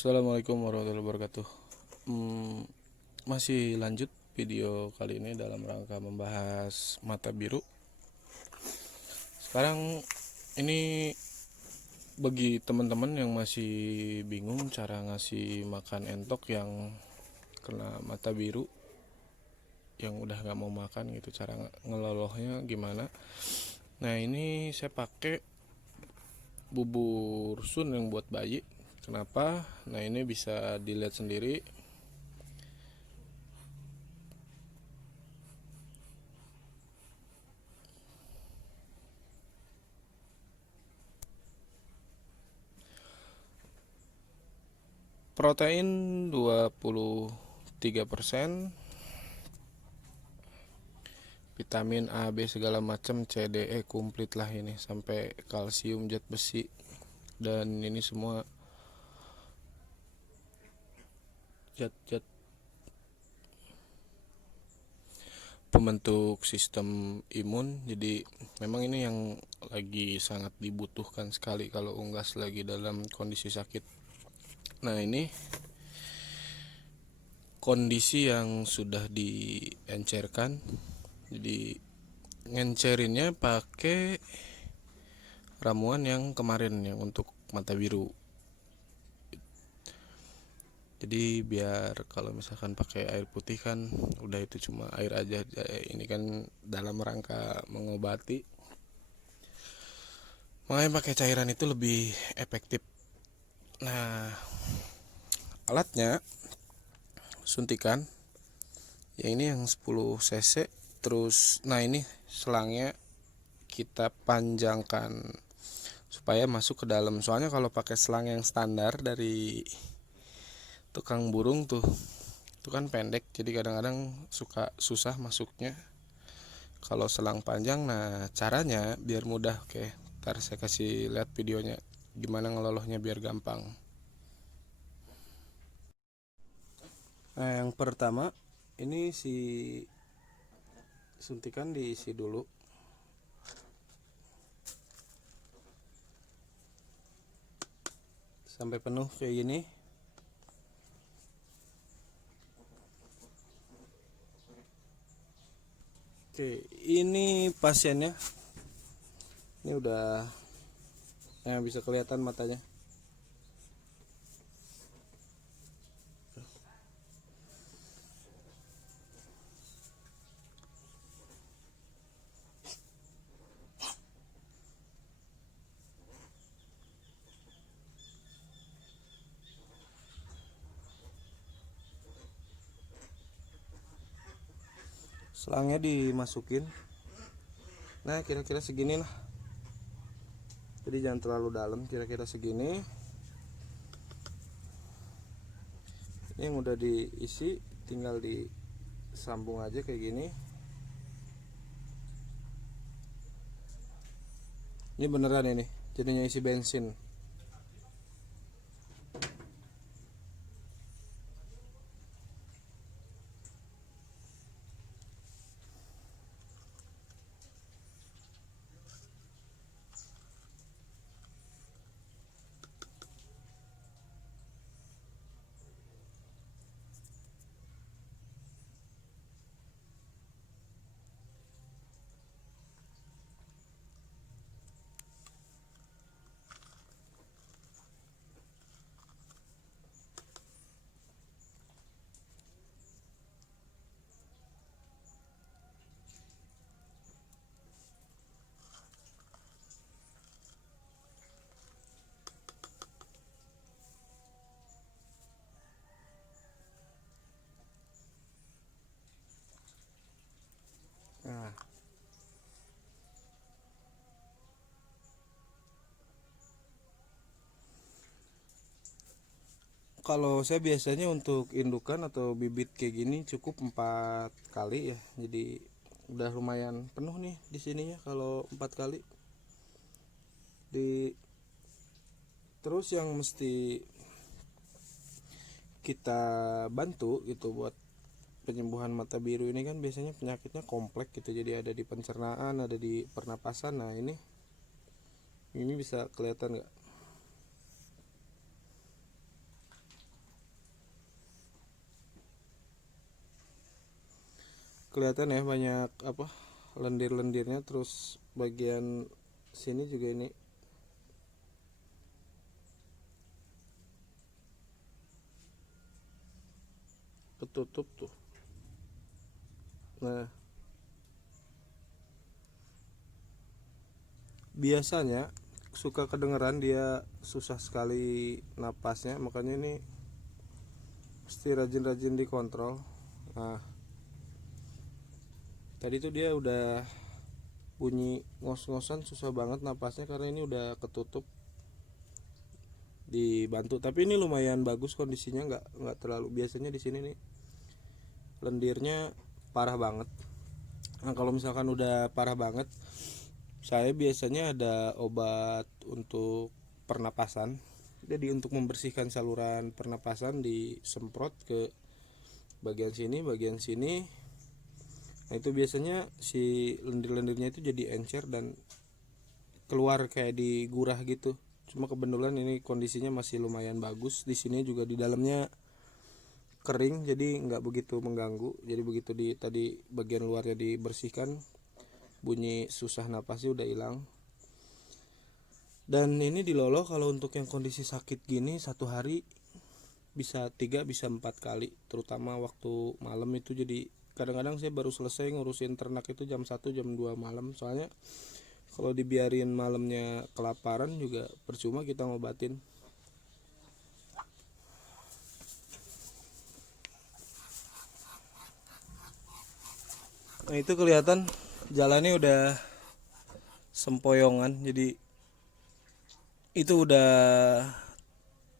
Assalamualaikum warahmatullahi wabarakatuh. Masih lanjut video kali ini dalam rangka membahas mata biru. Sekarang ini bagi teman-teman yang masih bingung cara ngasih makan entok yang kena mata biru, yang udah nggak mau makan gitu, cara ngelolohnya gimana. Nah, ini saya pakai bubur sun yang buat bayi. Kenapa? Nah, ini bisa dilihat sendiri. Protein 23%, vitamin A, B segala macam, C, D, E komplit lah ini, sampai kalsium, zat besi, dan ini semua zat-zat pembentuk sistem imun. Jadi memang ini yang lagi sangat dibutuhkan sekali kalau unggas lagi dalam kondisi sakit. Nah, ini kondisi yang sudah diencerkan. Jadi ngencerinnya pakai ramuan yang kemarin yang untuk mata biru. Jadi biar kalau misalkan pakai air putih kan udah itu cuma air aja. Ini kan dalam rangka mengobati, makanya pakai cairan itu lebih efektif. Nah, alatnya suntikan ya, ini yang 10 cc. Terus nah, ini selangnya kita panjangkan supaya masuk ke dalam. Soalnya kalau pakai selang yang standar dari tukang burung tuh, itu kan pendek, jadi kadang-kadang suka susah masuknya kalau selang panjang. Nah, caranya biar mudah, oke, ntar saya kasih lihat videonya gimana ngelolohnya biar gampang. Nah, yang pertama ini si suntikan diisi dulu sampai penuh kayak gini. Oke, ini pasiennya. Ini udah yang bisa kelihatan matanya. Selangnya dimasukin. Nah, kira-kira segini lah. Jadi jangan terlalu dalam, kira-kira segini. Ini yang udah diisi tinggal disambung aja kayak gini. Ini beneran ini, jadinya isi bensin. Nah, kalau saya biasanya untuk indukan atau bibit kayak gini cukup 4 kali ya. Jadi udah lumayan penuh nih di sininya kalau 4 kali. Terus yang mesti kita bantu gitu buat penyembuhan mata biru ini kan biasanya penyakitnya kompleks gitu. Jadi ada di pencernaan, ada di pernapasan. Nah, ini bisa kelihatan nggak? kelihatan ya banyak apa lendir-lendirnya, terus bagian sini juga ini ketutup tuh. Nah, biasanya suka kedengeran dia susah sekali napasnya, makanya ini mesti rajin-rajin dikontrol. Nah, tadi tuh dia udah bunyi ngos-ngosan, susah banget napasnya karena ini udah ketutup dibantu. Tapi ini lumayan bagus kondisinya, nggak terlalu. Biasanya di sini nih lendirnya parah banget. Nah, kalau misalkan udah parah banget, saya biasanya ada obat untuk pernapasan. Jadi untuk membersihkan saluran pernapasan disemprot ke bagian sini, bagian sini. Nah, itu biasanya si lendir-lendirnya itu jadi encer dan keluar kayak digurah gitu. Cuma kebetulan ini kondisinya masih lumayan bagus. Di sini juga di dalamnya kering, jadi nggak begitu mengganggu. Jadi begitu tadi bagian luarnya dibersihkan, bunyi susah napasnya udah hilang. Dan ini diloloh kalau untuk yang kondisi sakit gini satu hari bisa 3 bisa 4 kali, terutama waktu malam itu. Jadi kadang-kadang saya baru selesai ngurusin ternak itu jam 1 jam 2 malam, soalnya kalau dibiarin malamnya kelaparan juga percuma kita ngobatin. Nah, itu kelihatan jalannya udah sempoyongan, jadi itu udah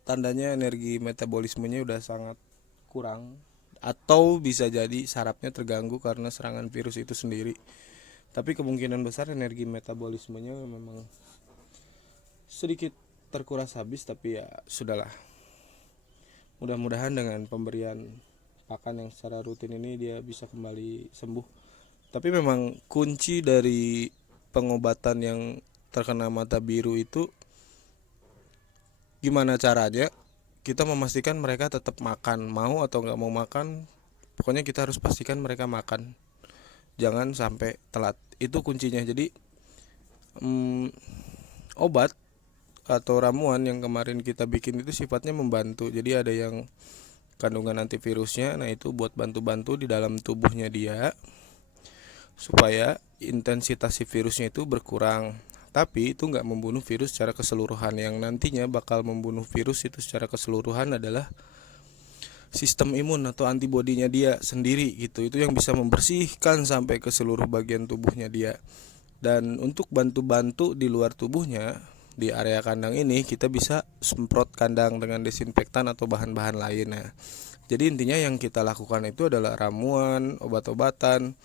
tandanya energi metabolismenya udah sangat kurang, atau bisa jadi sarafnya terganggu karena serangan virus itu sendiri. Tapi kemungkinan besar energi metabolismenya memang sedikit terkuras habis, tapi ya sudahlah. Mudah-mudahan dengan pemberian pakan yang secara rutin ini dia bisa kembali sembuh. Tapi memang kunci dari pengobatan yang terkena mata biru itu gimana caranya kita memastikan mereka tetap makan, mau atau nggak mau makan, pokoknya kita harus pastikan mereka makan, jangan sampai telat. Itu kuncinya. Jadi obat atau ramuan yang kemarin kita bikin itu sifatnya membantu. Jadi ada yang kandungan antivirusnya, nah itu buat bantu-bantu di dalam tubuhnya dia supaya intensitas si virusnya itu berkurang. Tapi itu nggak membunuh virus secara keseluruhan. Yang nantinya bakal membunuh virus itu secara keseluruhan adalah sistem imun atau antibodinya dia sendiri gitu. Itu yang bisa membersihkan sampai ke seluruh bagian tubuhnya dia. Dan untuk bantu-bantu di luar tubuhnya, di area kandang ini kita bisa semprot kandang dengan desinfektan atau bahan-bahan lainnya. Jadi intinya yang kita lakukan itu adalah ramuan, obat-obatan,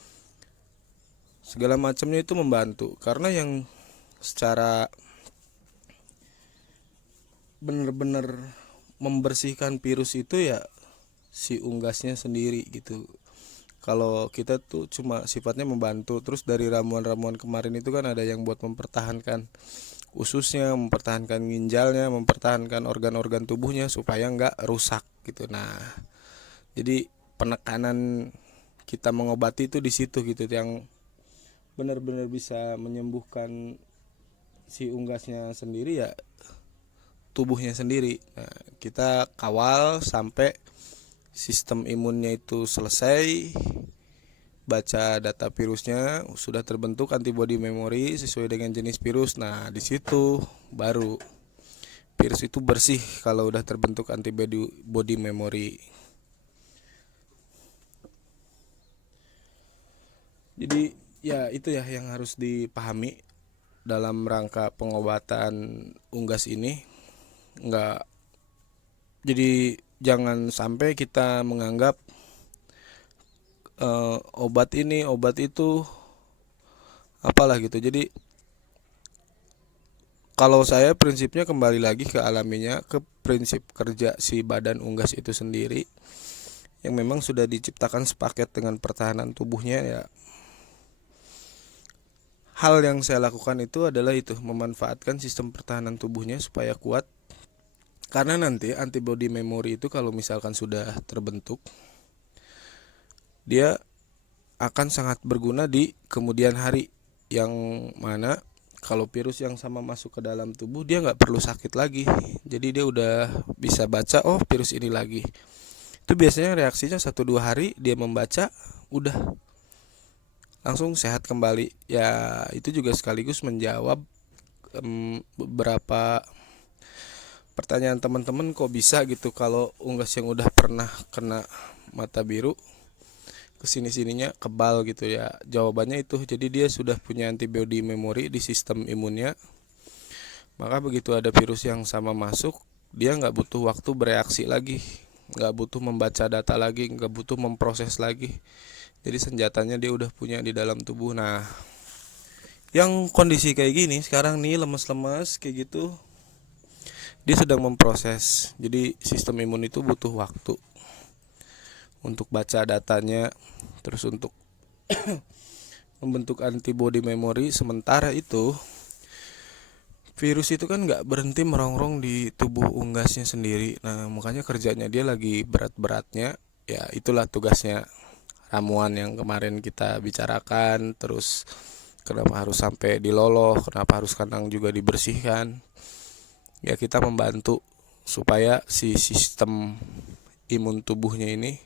segala macamnya itu membantu. Karena yang secara benar-benar membersihkan virus itu ya si unggasnya sendiri gitu. Kalau kita tuh cuma sifatnya membantu. Terus dari ramuan-ramuan kemarin itu kan ada yang buat mempertahankan ususnya, mempertahankan ginjalnya, mempertahankan organ-organ tubuhnya supaya nggak rusak gitu. Nah, jadi penekanan kita mengobati itu di situ gitu, yang benar-benar bisa menyembuhkan si unggasnya sendiri ya tubuhnya sendiri. Nah, kita kawal sampai sistem imunnya itu selesai baca data virusnya, sudah terbentuk antibody memori sesuai dengan jenis virus. Nah, di situ baru virus itu bersih kalau udah terbentuk antibody memori. Jadi ya itu ya yang harus dipahami dalam rangka pengobatan unggas ini. Jadi jangan sampai kita menganggap obat ini obat itu apalah gitu. Jadi kalau saya prinsipnya kembali lagi ke alaminya, ke prinsip kerja si badan unggas itu sendiri yang memang sudah diciptakan sepaket dengan pertahanan tubuhnya ya. Hal yang saya lakukan itu adalah itu, memanfaatkan sistem pertahanan tubuhnya supaya kuat. Karena nanti antibody memori itu kalau misalkan sudah terbentuk, dia akan sangat berguna di kemudian hari, yang mana kalau virus yang sama masuk ke dalam tubuh dia nggak perlu sakit lagi. Jadi dia udah bisa baca, oh virus ini lagi. Itu biasanya reaksinya 1-2 hari dia membaca, udah langsung sehat kembali. Ya itu juga sekaligus menjawab beberapa pertanyaan teman-teman, kok bisa gitu kalau unggas yang udah pernah kena mata biru kesini-sininya kebal gitu ya. Jawabannya itu, jadi dia sudah punya antibody memori di sistem imunnya. Maka begitu ada virus yang sama masuk, dia nggak butuh waktu bereaksi lagi, nggak butuh membaca data lagi, nggak butuh memproses lagi. Jadi senjatanya dia udah punya di dalam tubuh. Nah, yang kondisi kayak gini sekarang nih, lemes-lemes kayak gitu, dia sedang memproses. Jadi sistem imun itu butuh waktu untuk baca datanya, terus untuk membentuk antibody memori. Sementara itu virus itu kan nggak berhenti merongrong di tubuh unggasnya sendiri. Nah makanya kerjanya dia lagi berat-beratnya. Ya itulah tugasnya ramuan yang kemarin kita bicarakan. Terus kenapa harus sampai diloloh, kenapa harus kandang juga dibersihkan. Ya kita membantu supaya si sistem imun tubuhnya ini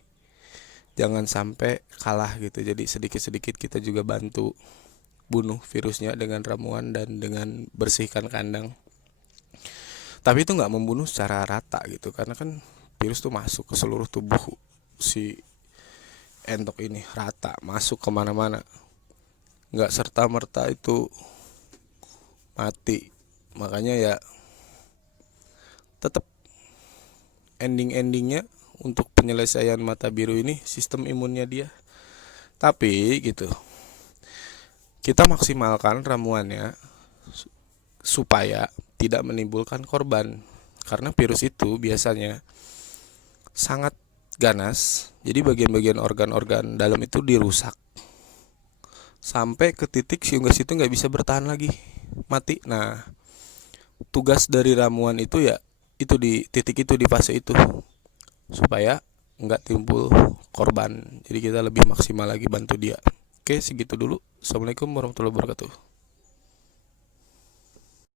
jangan sampai kalah gitu. Jadi sedikit-sedikit kita juga bantu bunuh virusnya dengan ramuan dan dengan bersihkan kandang. Tapi itu nggak membunuh secara rata gitu, karena kan virus tuh masuk ke seluruh tubuh si entok ini, rata masuk kemana-mana, nggak serta merta itu mati. Makanya ya tetap endingnya untuk penyelesaian mata biru ini sistem imunnya dia. Tapi gitu, kita maksimalkan ramuannya supaya tidak menimbulkan korban, karena virus itu biasanya sangat ganas. Jadi bagian-bagian organ-organ dalam itu dirusak sampai ke titik si unggas itu nggak bisa bertahan lagi, mati. Nah tugas dari ramuan itu ya itu di titik itu, di fase itu, supaya nggak timbul korban. Jadi kita lebih maksimal lagi bantu dia. Oke, segitu dulu. Assalamualaikum warahmatullahi wabarakatuh.